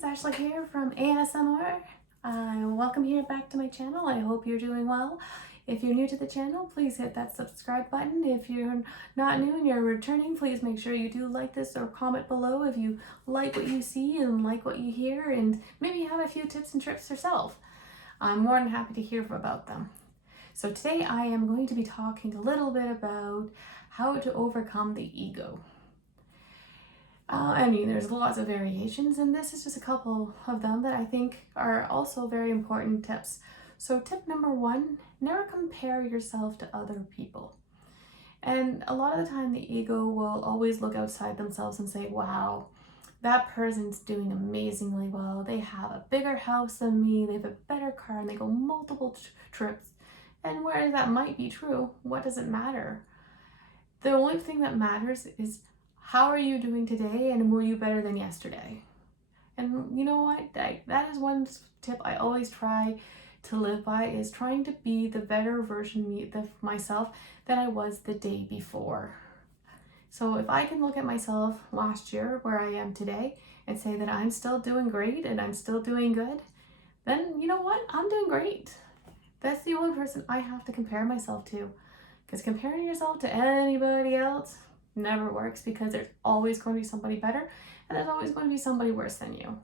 guys, Ashley here from ASMR. Welcome here back to my channel. I hope you're doing well. If you're new to the channel, please hit that subscribe button. If you're not new and you're returning, please make sure you do like this or comment below if you like what you see and like what you hear and maybe have a few tips and tricks yourself. I'm more than happy to hear about them. So today I am going to be talking a little bit about how to overcome the ego. There's lots of variations, and this is just a couple of them that I think are also very important tips. So tip number one, never compare yourself to other people. And a lot of the time the ego will always look outside themselves and say, wow, that person's doing amazingly well. They have a bigger house than me, they have a better car, and they go multiple trips. And whereas that might be true, what does it matter? The only thing that matters is how are you doing today, and were you better than yesterday? And you know what? That is one tip I always try to live by, is trying to be the better version of myself that I was the day before. So if I can look at myself last year where I am today and say that I'm still doing great and I'm still doing good, then you know what? I'm doing great. That's the only person I have to compare myself to. Because comparing yourself to anybody else never works, because there's always going to be somebody better and there's always going to be somebody worse than you.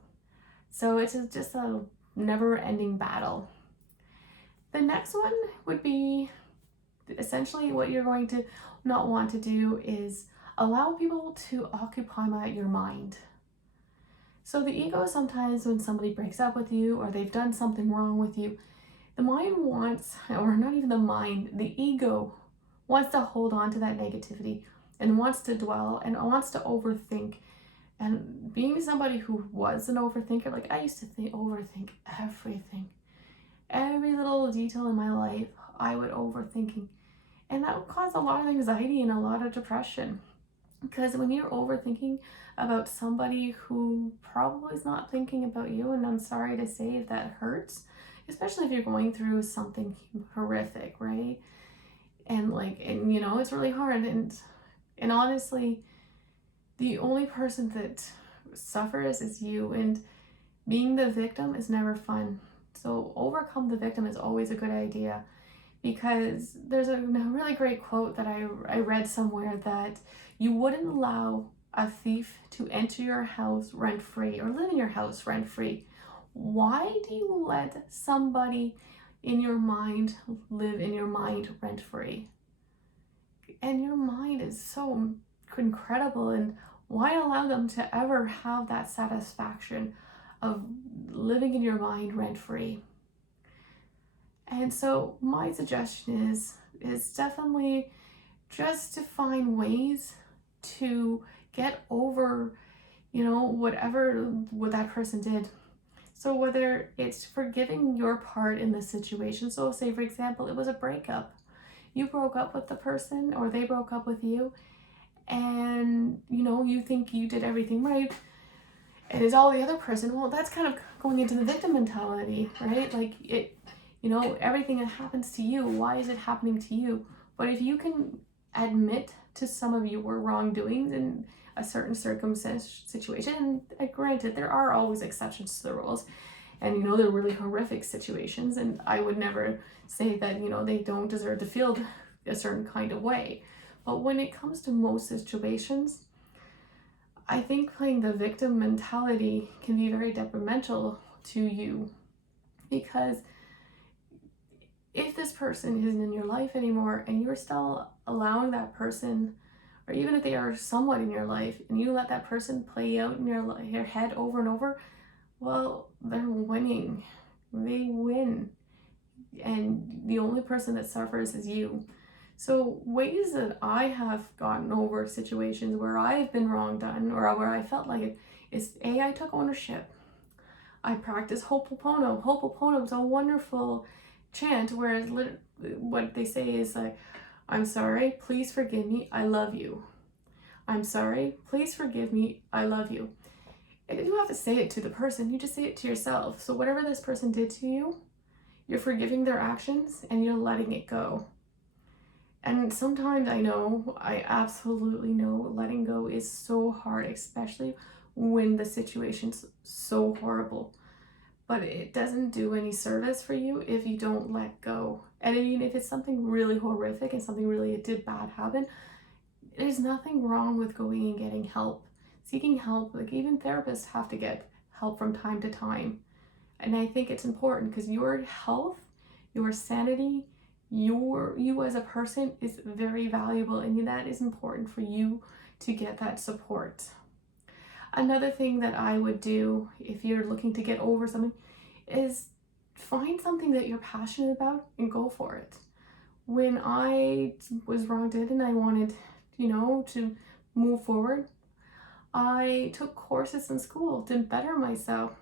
So it's just a never-ending battle. The next one would be essentially what you're going to not want to do is allow people to occupy your mind. So the ego, sometimes when somebody breaks up with you or they've done something wrong with you, the mind wants, or not even the mind, the ego wants to hold on to that negativity and wants to dwell and wants to overthink. And being somebody who was an overthinker, like I used to overthink everything. Every little detail in my life, I would overthinking. And that would cause a lot of anxiety and a lot of depression. Because when you're overthinking about somebody who probably is not thinking about you, and I'm sorry to say if that hurts, especially if you're going through something horrific, right? And it's really hard. And honestly, the only person that suffers is you, and being the victim is never fun. So overcome the victim is always a good idea, because there's a really great quote that I read somewhere, that you wouldn't allow a thief to enter your house rent-free or live in your house rent-free. Why do you let somebody in your mind live in your mind rent-free? And your mind is so incredible, and why allow them to ever have that satisfaction of living in your mind rent-free? And so my suggestion is definitely just to find ways to get over, what that person did. So whether it's forgiving your part in the situation, so say for example, it was a breakup. You broke up with the person, or they broke up with you, and you think you did everything right, and it's all the other person. Well, that's kind of going into the victim mentality, right? Like everything that happens to you, why is it happening to you? But if you can admit to some of your wrongdoings in a certain circumstance, situation, and granted, there are always exceptions to the rules, and they're really horrific situations, and I would never say that they don't deserve to feel a certain kind of way. But when it comes to most situations, I think playing the victim mentality can be very detrimental to you, because if this person isn't in your life anymore and you're still allowing that person, or even if they are somewhat in your life, and you let that person play out in your head over and over, well, they're winning. They win. And the only person that suffers is you. So ways that I have gotten over situations where I've been wrong done, or where I felt like it, is I took ownership. I practice Ho'oponopono. Ho'oponopono is a wonderful chant where what they say is like, I'm sorry, please forgive me, I love you. I'm sorry, please forgive me, I love you. And you don't have to say it to the person, you just say it to yourself. So whatever this person did to you, you're forgiving their actions and you're letting it go. And sometimes I absolutely know letting go is so hard, especially when the situation's so horrible. But it doesn't do any service for you if you don't let go. And I mean, if it's something really horrific and something really did bad happen, there's nothing wrong with going and getting help. Seeking help, like even therapists have to get help from time to time. And I think it's important because your health, your sanity, you as a person is very valuable, and that is important for you to get that support. Another thing that I would do if you're looking to get over something is find something that you're passionate about and go for it. When I was wronged and I wanted, to move forward, I took courses in school to better myself,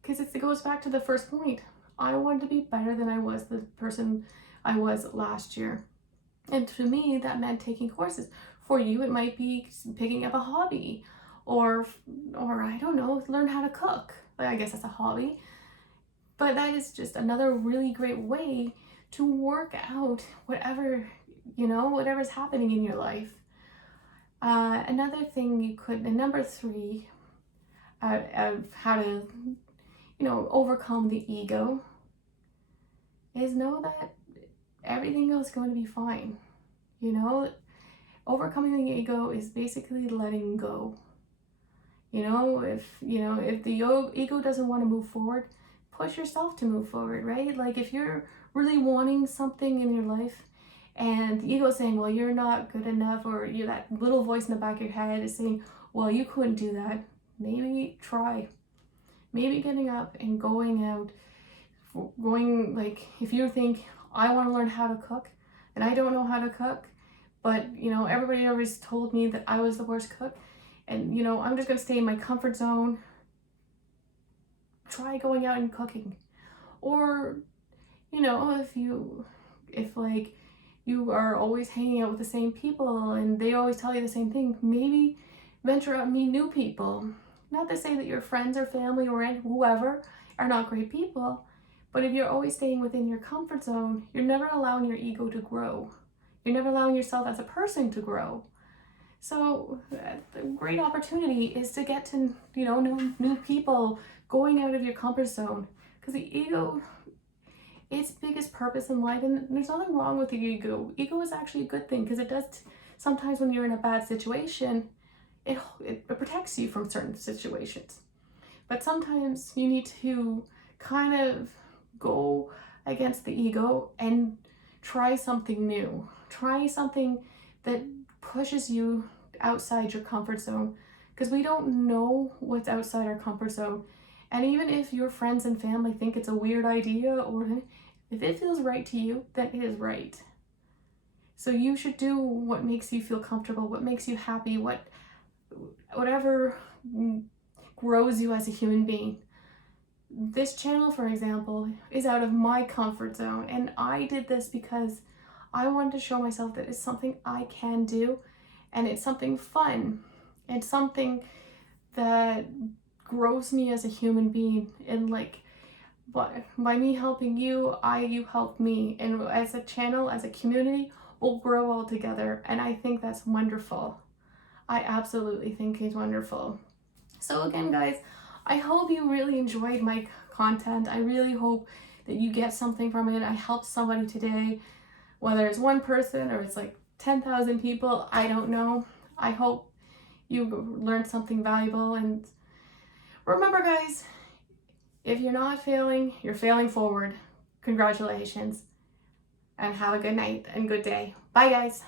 because it goes back to the first point. I wanted to be better than I was the person I was last year. And to me, that meant taking courses. For you, it might be picking up a hobby, or I don't know, learn how to cook. Like, I guess that's a hobby. But that is just another really great way to work out whatever's happening in your life. Another thing you could, and number 3, of how to, overcome the ego, is know that everything is going to be fine. Overcoming the ego is basically letting go. If the ego doesn't want to move forward, push yourself to move forward, right? Like if you're really wanting something in your life and the ego is saying, well, you're not good enough, or that little voice in the back of your head is saying, well, you couldn't do that, maybe try. Maybe getting up and going, like if you think, I want to learn how to cook and I don't know how to cook, but everybody always told me that I was the worst cook, and I'm just going to stay in my comfort zone. Try going out and cooking. Or if you are always hanging out with the same people and they always tell you the same thing, maybe venture out and meet new people. Not to say that your friends or family or whoever are not great people, but if you're always staying within your comfort zone, you're never allowing your ego to grow. You're never allowing yourself as a person to grow. So the great opportunity is to get to new people, going out of your comfort zone, because the ego, its biggest purpose in life, and there's nothing wrong with the ego. Ego is actually a good thing, because it does sometimes when you're in a bad situation, it protects you from certain situations. But sometimes you need to kind of go against the ego and try something new. Try something that pushes you outside your comfort zone, because we don't know what's outside our comfort zone. And even if your friends and family think it's a weird idea, or if it feels right to you, then it is right. So you should do what makes you feel comfortable, what makes you happy, whatever grows you as a human being. This channel, for example, is out of my comfort zone, and I did this because I wanted to show myself that it's something I can do, and it's something fun. It's something that grows me as a human being, and by me helping you, you help me, and as a channel, as a community, we'll grow all together, and I think that's wonderful. I absolutely think it's wonderful. So again, guys, I hope you really enjoyed my content. I really hope that you get something from it. I helped somebody today, whether it's one person or it's like 10,000 people, I don't know. I hope you learned something valuable, and remember, guys, if you're not failing, you're failing forward. Congratulations, and have a good night and good day. Bye, guys.